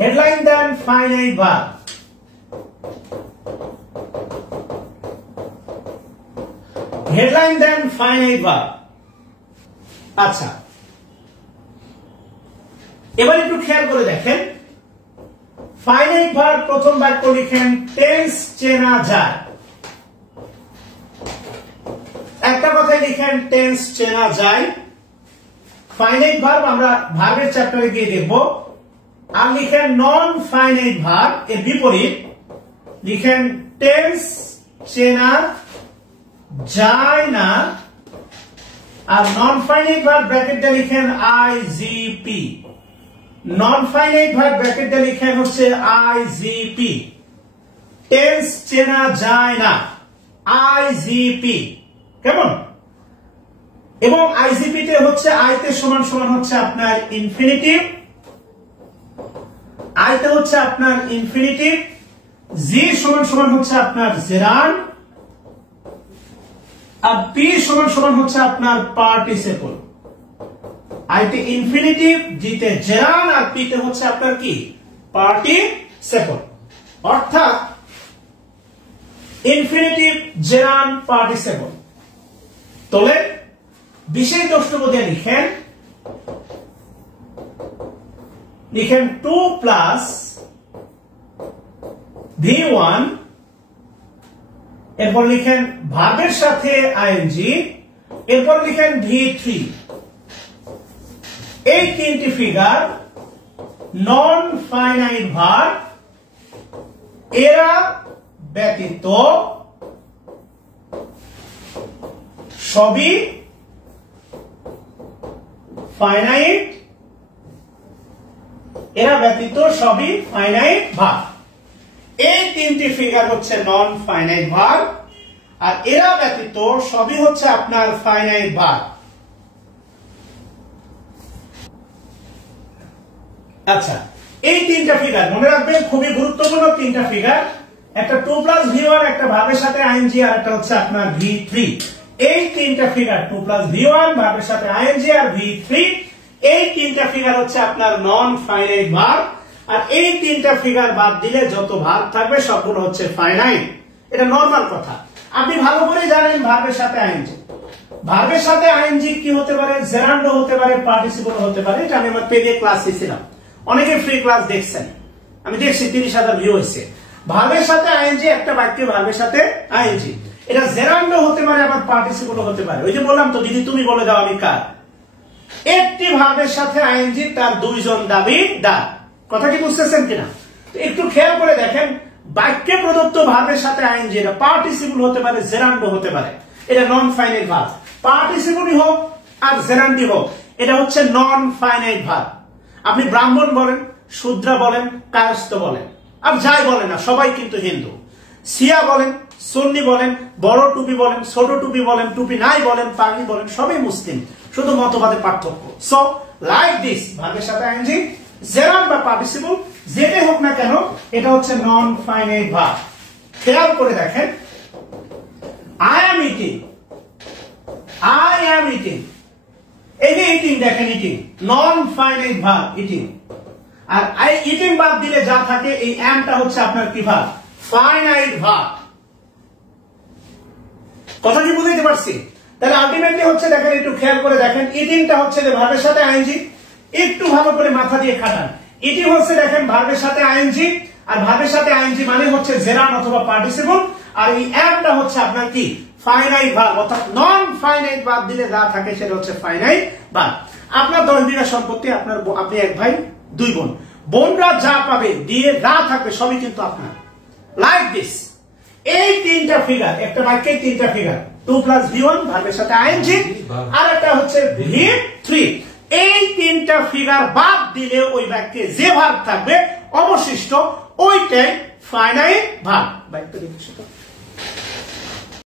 Headline then finite verb. Headline then finite verb. আচ্ছা, এবার একটু খেয়াল করে দেখেন, ফাইনাইট ভার্ব প্রথম বাক্য লিখেন টেন্স চেনা যায়। একটা কথায় লিখেন টেন্স চেনা যায়। ফাইনাইট ভার্ব আমরা ভার্বের চ্যাপ্টারে গিয়ে দেখব। আর লিখেন নন ফাইনাইট ভার্ব, এর বিপরীত লিখেন টেন্স চেনা যায় না। আর নন ফাইনাইট ভার্ব ব্র্যাকেট দিয়ে লিখেন আইজিপি। নন ফাইনাইট ভার্ব ব্র্যাকেট দিয়ে লিখেন হচ্ছে আইজিপি। টেন্স চেনা যায় না, আইজিপি। কেমন? এবং আইজিপি তে হচ্ছে আইতে সমান সমান হচ্ছে আপনার ইনফিনিটিভ, আইতে হচ্ছে আপনার ইনফিনিটিভ, জি সমান সমান হচ্ছে আপনার জেরান্ড, আর পি সমান সমান হচ্ছে আপনার পার্টিসিপল। আইতে ইনফিনিটিভ, জিতে জেরান্ড, আর পিতে হচ্ছে আপনার কি পার্টিসিপল। অর্থাৎ ইনফিনিটিভ, জেরান্ড, পার্টিসিপল। তোলে বিশেষ দ্রষ্টব্য দিয়ে লিখেন 2 প্লাস V1, এরপর লিখেন ভার্বের সাথে আইএনজি, এরপর লিখেন V3। এই তিনটি ফিগার নন ফাইনাইট ভার্ব, এরা ব্যতীত সবই ফাইনাইট, এরা ব্যতীত সবই ফাইনাইট ভার্ব। এই তিনটি ফিগার হচ্ছে নন ফাইনাইট ভার্ব, আর এরা ব্যতীত সবই হচ্ছে আপনার ফাইনাইট ভার্ব। আচ্ছা, এই তিনটা ফিগার মনে রাখবেন, খুবই গুরুত্বপূর্ণ তিনটা ফিগার। একটা 2 প্লাস V1, একটা ভার্বের সাথে আইএনজি, আর একটা হচ্ছে আপনার V3। এই তিনটা ফিগার 2 প্লাস V1, ভার্বের সাথে আইএনজি আর V3, এই তিনটা ফিগার হচ্ছে আপনার নন ফাইনাইট ভার্ব। আর এই তিনটা ফিগার বাদ দিলে যত ভার্ব থাকবে সবগুলো হচ্ছে ফাইনাইট। এটা নরমাল কথা, আপনি ভালো করে জানেন। ভার্বের সাথে আইএনজি, ভার্বের সাথে আইএনজি কি হতে পারে? জেরান্ডও হতে পারে, পার্টিসিপল হতে পারে। এটা আমি আমার পেজে ক্লাস দিয়েছিলাম, অনেকে ফ্রি ক্লাস দেখছেন, আমি দেখছি 30,000 ভিউ হয়েছে। ভার্বের সাথে আইএনজি, একটা বাক্যে ভার্বের সাথে আইএনজি, এটা জেরান্ডও হতে পারে, আবার পার্টিসিপলও হতে পারে। ওই যে বললাম তো, দিদি তুমি বলে দাও আমি কার। একটি ভার্বের সাথে আইএনজি, তার দুইজন দাবিদার। কথা কি বুঝতেছেন কিনা? একটু খেয়াল করে দেখেন, বাক্যে প্রদত্ত ভার্বের সাথে আইএনজি, এটা পার্টিসিপল হতে পারে, জেরান্ডও হতে পারে। এটা নন ফাইনাইট ভার্ব। পার্টিসিপলই হোক আর জেরান্ডি হোক, এটা হচ্ছে নন ফাইনাইট ভার্ব। আপনি ব্রাহ্মণ বলেন, শূদ্র বলেন, কায়স্থ বলেন, আর যাই বলেন না, সবাই কিন্তু হিন্দু। শিয়া বলেন, সুন্নি বলেন, বড় টুপি বলেন, ছোট টুপি বলেন, টুপি নাই বলেন, পাগড়ি বলেন, সবাই মুসলিম, শুধু মতবাদের পার্থক্য। সো লাইক দিস, ভার্বের সাথে আইএনজি, জেরান্ড বা পার্টিসিপল যেটাই হোক না কেন, এটা হচ্ছে নন ফাইনাইট ভার্ব। খেয়াল করে দেখেন, I am eating, I am eating, এই যে ইটিং দেখেন, eating non finite verb, eating. আর আই ইটিং বাদ দিলে যা থাকে, এই অ্যামটা হচ্ছে আপনার কি ভার্ব? Finite verb. কথা কি বুঝাইতে পারছি? তাহলে আলটিমেটলি হচ্ছে দেখেন, একটু খেয়াল করে দেখেন, ইটিংটা হচ্ছে যে ভার্বের সাথে আইএনজি, একটু ভালো করে মাথা দিয়ে খাটান। ইটিং হচ্ছে দেখেন ভার্বের সাথে আইএনজি, আর ভার্বের সাথে আইএনজি মানে হচ্ছে জেরান্ড অথবা পার্টিসিপল, আর এই অ্যামটা হচ্ছে আপনার কি? Finite verb. অর্থাৎ নন ফাইনাইট ভার্ব দিলে যা থাকে সেটা হচ্ছে ফাইনাইট ভার্ব। আপনার 10 বিঘা সম্পত্তি, আপনি এক ভাই 2 বোন, বোনরা যা পাবে দিয়ে যা থাকবে সবই কিন্তু আপনার। লাইক দিস, এই তিনটা ফিগার, একটা বাক্যে তিনটা ফিগার, 2 প্লাস V1, ভার্বের সাথে আইএনজি, আর একটা হচ্ছে V3। এই তিনটা ফিগার বাদ দিলে ওই বাক্যে যে ভার্ব থাকবে অবশিষ্ট, ওইটাই ফাইনাইট ভার্ব।